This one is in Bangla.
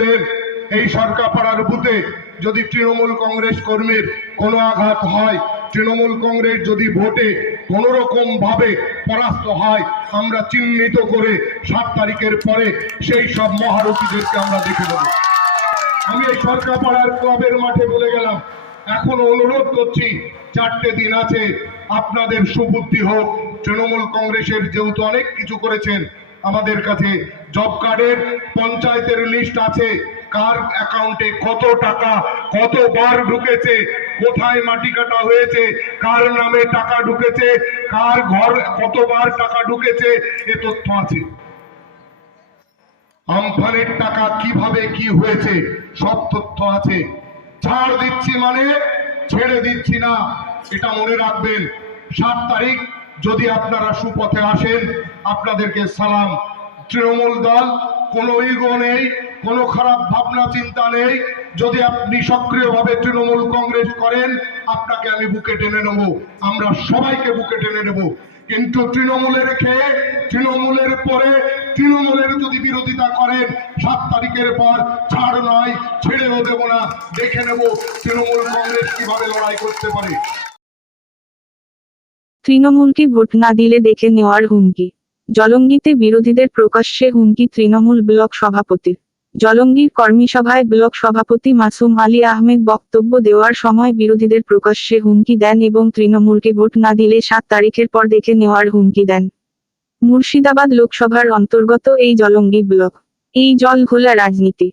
দেন, এই সরকার পাড়ার বুথে যদি তৃণমূল কংগ্রেস কর্মীর কোনো আঘাত হয়, তৃণমূল কংগ্রেস যদি ভোটে কোনো ভাবে পরাস্ত হয়, আমরা চিহ্নিত করে সাত তারিখের পরে সেই সব মহারথীদেরকে আমরা দেখে দেবো আমি এই সরকার পাড়ার ক্লাবের মাঠে বলে গেলাম, এখনও অনুরোধ করছি, চারটে দিন আছে, আপনাদের সুবুদ্ধি হোক, তৃণমূল কংগ্রেসের যেহেতু অনেক কিছু করেছেন আমাদের কাছে জব কার্ডের পঞ্চায়েতের লিস্ট আছে। কার অ্যাকাউন্টে কত টাকা, কতবার ঢুকেছে, কোথায় মাটি কাটা হয়েছে, কার নামে টাকা ঢুকেছে, কার ঘর কতবার টাকা ঢুকেছে, এ তথ্য আছে। আমফানের টাকা কীভাবে কি হয়েছে, সব তথ্য আছে। ছাড় দিচ্ছি মানে ছেড়ে দিচ্ছি না, এটা মনে রাখবেন। সাত তারিখ যদি আপনারা সুপথে আসেন, আপনাদেরকে সালাম। তৃণমূল দল, কোনো ইগো নেই, কোনো খারাপ ভাবনা, চিন্তা নেই। যদি আপনি সক্রিয়ভাবে তৃণমূল কংগ্রেস করেন, আপনাকে আমি বুকে টেনে নেব। আমরা সবাইকে বুকে টেনে নেব। কিন্তু তৃণমূলের খেয়ে তৃণমূলের পরে, তৃণমূলের যদি বিরোধিতা করেন, সাত তারিখের পর ছাড় নয়, ছেড়েও দেব না। দেখে নেব তৃণমূল কংগ্রেস কীভাবে লড়াই করতে পারে। তৃণমূলকে ভোট না দিলে দেখে নেওয়ার হুমকি। জলঙ্গিতে বিরোধীদের প্রকাশ্যে হুমকি তৃণমূল ব্লক সভাপতির। জলঙ্গির কর্মীসভায় ব্লক সভাপতি মাসুম আলী আহমেদ বক্তব্য দেওয়ার সময় বিরোধীদের প্রকাশ্যে হুমকি দেন এবং তৃণমূলকে ভোট না দিলে সাত তারিখের পর দেখে নেওয়ার হুমকি দেন। মুর্শিদাবাদ লোকসভার অন্তর্গত এই জলঙ্গি ব্লক। এই জল ঘোলা রাজনীতি।